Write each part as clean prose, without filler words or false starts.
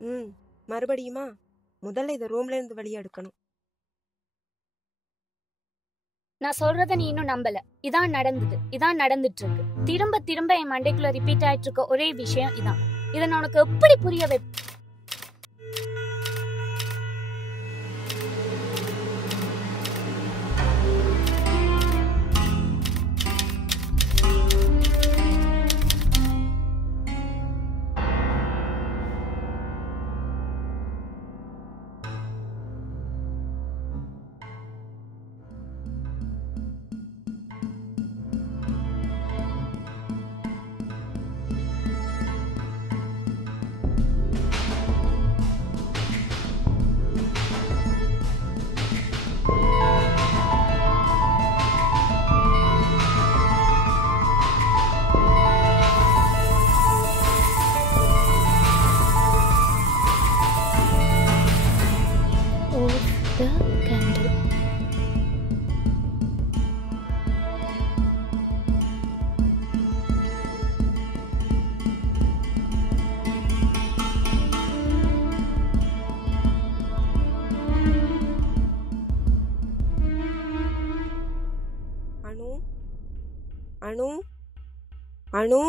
ம். மறுபடியுமா? முதல்ல இத ரூம்ல இருந்து வெளிய எடுக்கணும். நான் சொல்றத நீ இன்னும் நம்பல. இதான் நடந்தது, இதான் நடந்துட்டு இருக்கு. திரும்ப திரும்ப என் மண்டைக்குள்ள ரிப்பீட் ஆயிட்டு இருக்க ஒரே விஷயம் இதான். இதை நான் உனக்கு எப்படி புரிய வைப்பேன்? அனு அனு அனு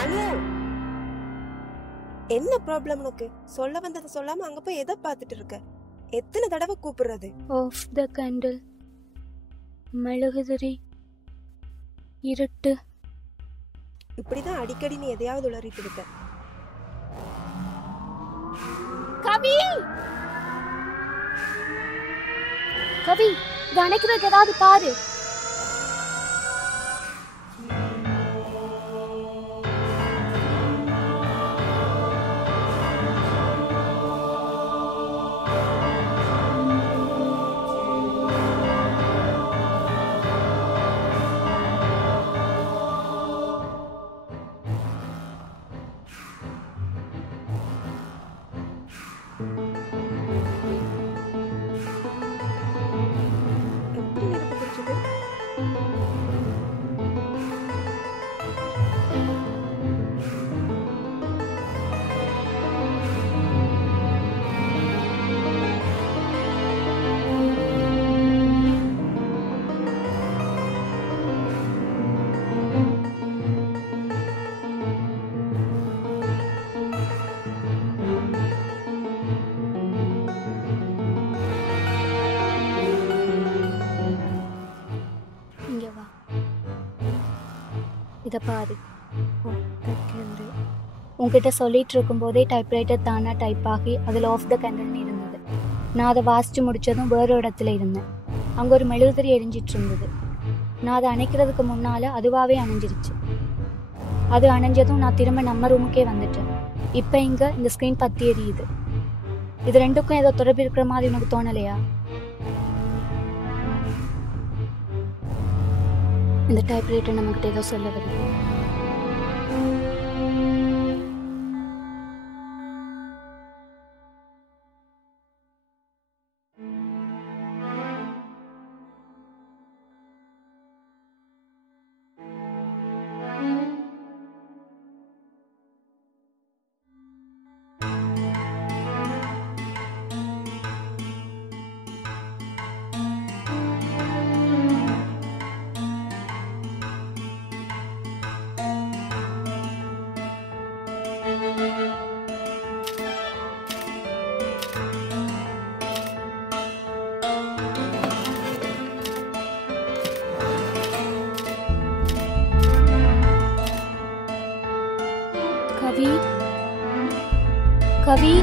அனு என்ன ப்ராப்ளம் உனக்கு? சொல்ல வந்ததை சொல்லாம அங்க போய் எதை பார்த்துட்டு இருக்க? எத்தனை தடவை கூப்பிடுறது? Off the candle. மெழுகுதிரி. இருட்டு. இப்படிதான் அடிக்கடி நீ எதையாவது உளறிட்டு இருக்க. கவி, கவி, இது அணைக்கிறதுக்கு ஏதாவது பாரு. எப்படி நெருப்பு பிடிச்சது? இங்க வா, இத பாரு. உன்கிட்ட சொல்லிட்டு இருக்கும் போதே டைப்ரைட்டர் தானா டைப் ஆகி அதில் ஆஃப் த கேண்டில்னு இருந்தது. நான் அதை வாசிச்சு முடிச்சதும் வேற இடத்துல இருந்தேன். அங்கே ஒரு மெழுகுதிரி எரிஞ்சிட்டு இருந்தது. நான் அதை அணைக்கிறதுக்கு முன்னால அதுவாகவே அணைஞ்சிருச்சு. அது அணைஞ்சதும் நான் திரும்ப நம்ம ரூமுக்கே வந்துட்டேன். இப்போ இங்கே இந்த ஸ்க்ரீன் பற்றி எரியுது. இது ரெண்டுக்கும் ஏதோ தொடர்பு இருக்கிற மாதிரி உனக்கு தோணலையா? இந்த டைப்ரைட்டர் நம்மகிட்ட ஏதோ சொல்ல வருது. கவி, கவி,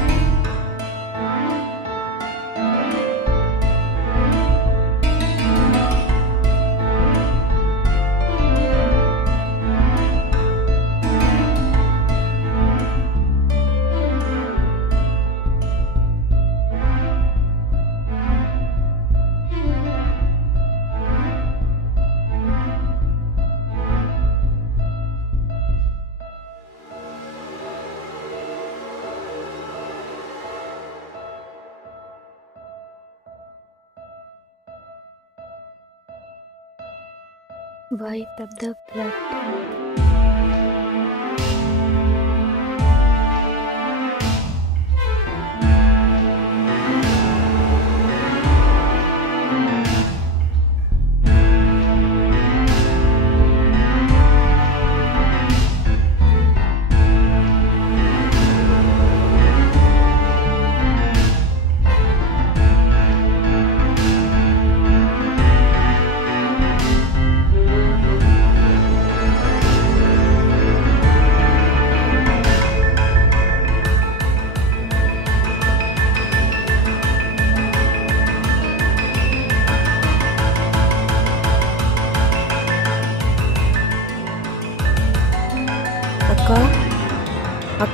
wipe up the blood.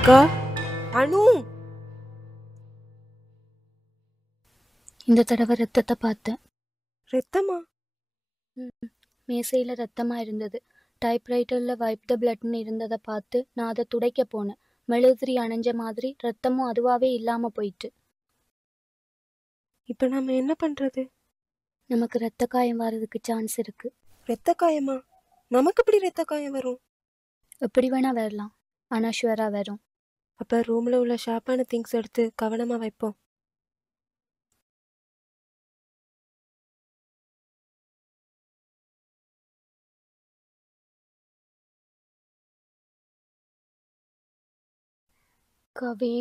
அக்கா, அனு. இந்த தடவை ரத்தத்தை பார்த்தேன். ரத்தமா? மேசையில் ரத்தமாக இருந்தது. டைப்ரைட்டரில் வைப் த பிளட்னு இருந்ததை பார்த்து நான் அதை துடைக்க போனேன். மெழுதிரி அணைஞ்ச மாதிரி ரத்தமும் அதுவாகவே இல்லாமல் போயிட்டு. இப்போ நாம என்ன பண்றது? நமக்கு ரத்த காயம் வர்றதுக்கு சான்ஸ் இருக்கு. ரத்த காயமா? நமக்கு எப்படி ரத்த காயம் வரும்? எப்படி வேணா வரலாம், ஆனால் ஷுவராக வரும். அப்போ ரூமில் உள்ள ஷார்ப்பான திங்ஸ் எடுத்து கவனமாக வைப்போம். கவி,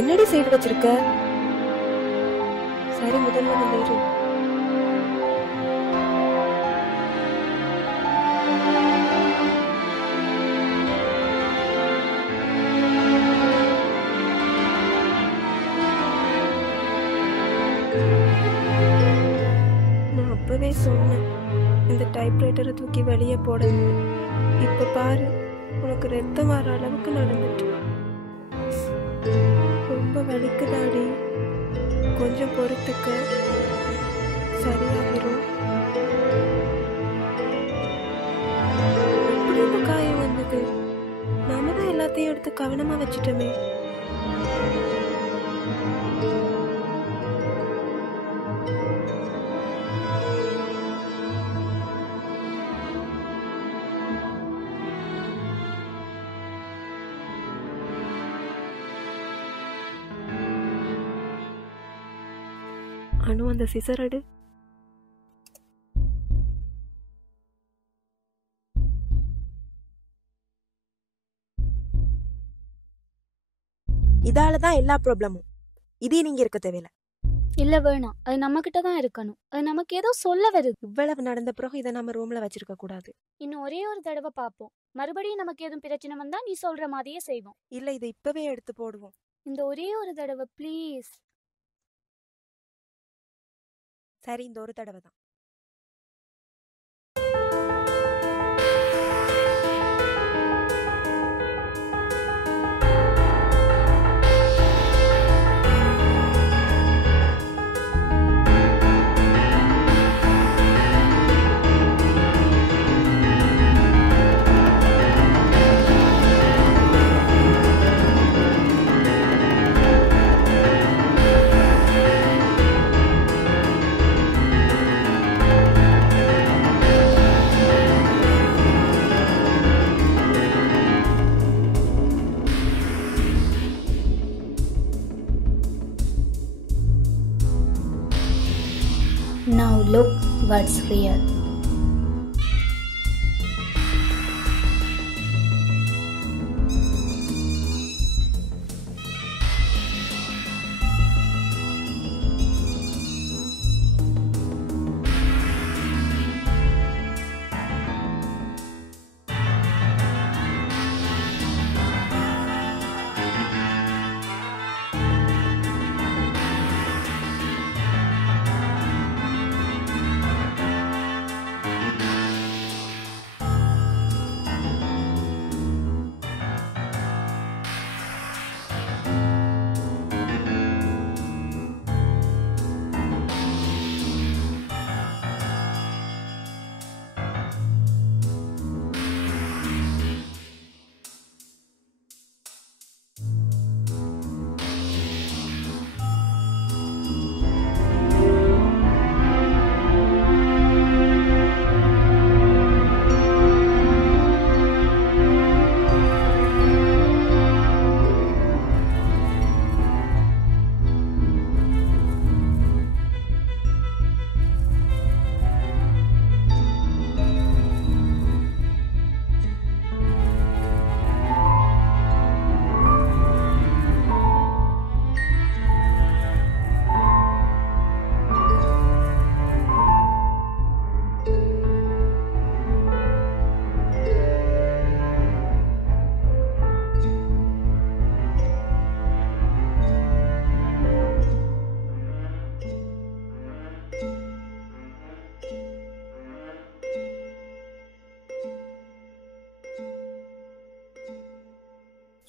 என்னடி செய்து வச்சிருக்க? சரி, முதல்ல வந்து இரு. நான் அப்பவே சொன்னேன் இந்த டைப்ரைட்டரை தூக்கி வெளியே போட. இப்ப பாரு, உனக்கு ரத்தம் வர அளவுக்கு நடந்துட்டு. ரொம்ப வலிக்குதாடி, கொஞ்சம் பொறுத்துக்க, சரியாகிரும். எப்படி இந்த காயம் வந்தது? நாம தான் எல்லாத்தையும் எடுத்து கவனமா வச்சுட்டோமே. அனு, அந்த சிசர் எடு. இதாலதான் எல்லா ப்ராப்ளமும். இதே நீங்க இருக்க தேவையில்ல. இல்லை வேணாம், அது நம்மக்கிட்ட தான் இருக்கணும். அது நமக்கு ஏதோ சொல்ல வருது. இவ்வளவு நடந்த பிறகு இதை நம்ம ரூம்ல வச்சிருக்க கூடாது. இன்னும் ஒரே ஒரு தடவை பார்ப்போம். மறுபடியும் நமக்கு எதுவும் பிரச்சனை வந்தா நீ சொல்ற மாதிரியே செய்வோம். இல்ல, இதை இப்பவே எடுத்து போடுவோம். இந்த ஒரே ஒரு தடவை ப்ளீஸ். சரி, இந்த ஒரு தடவை தான். Now look what's real.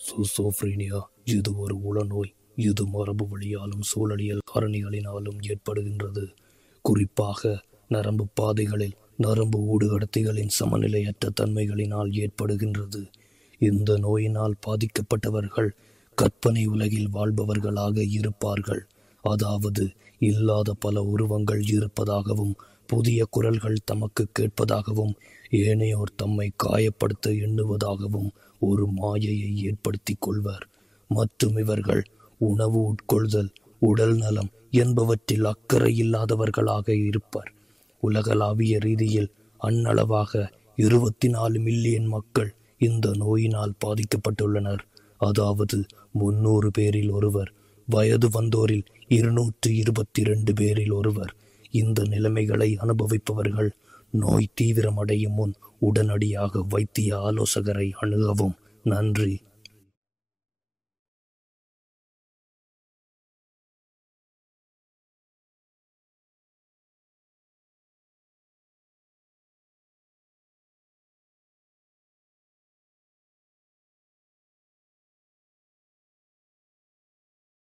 சூசோஃப்ரீனியா இது ஒரு உளநோய். இது மரபு வழியாலும் சூழலியல் காரணிகளினாலும் ஏற்படுகின்றது. குறிப்பாக நரம்பு பாதைகளில் நரம்பு ஊடுகடத்திகளின் சமநிலையற்ற தன்மைகளினால் ஏற்படுகின்றது. இந்த நோயினால் பாதிக்கப்பட்டவர்கள் கற்பனை உலகில் வாழ்பவர்களாக இருப்பார்கள். அதாவது இல்லாத பல உருவங்கள் இருப்பதாகவும் புதிய குரல்கள் தமக்கு கேட்பதாகவும் ஏனையோர் தம்மை காயப்படுத்த எண்ணுவதாகவும் ஒரு மாயையை ஏற்படுத்தி கொள்வர். மற்றும் இவர்கள் உணவு உட்கொள்தல், உடல் நலம் என்பவற்றில் அக்கறை இல்லாதவர்களாக இருப்பர். உலகளாவிய ரீதியில் அந்நளவாக 24 மில்லியன் மக்கள் இந்த நோயினால் பாதிக்கப்பட்டுள்ளனர். அதாவது 300 பேரில் ஒருவர், வயது வந்தோரில் 222 பேரில் ஒருவர். இந்த நிலைமைகளை அனுபவிப்பவர்கள் நோய் தீவிரமடையும் முன் உடனடியாக வைத்திய ஆலோசகரை அணுகவும். நன்றி.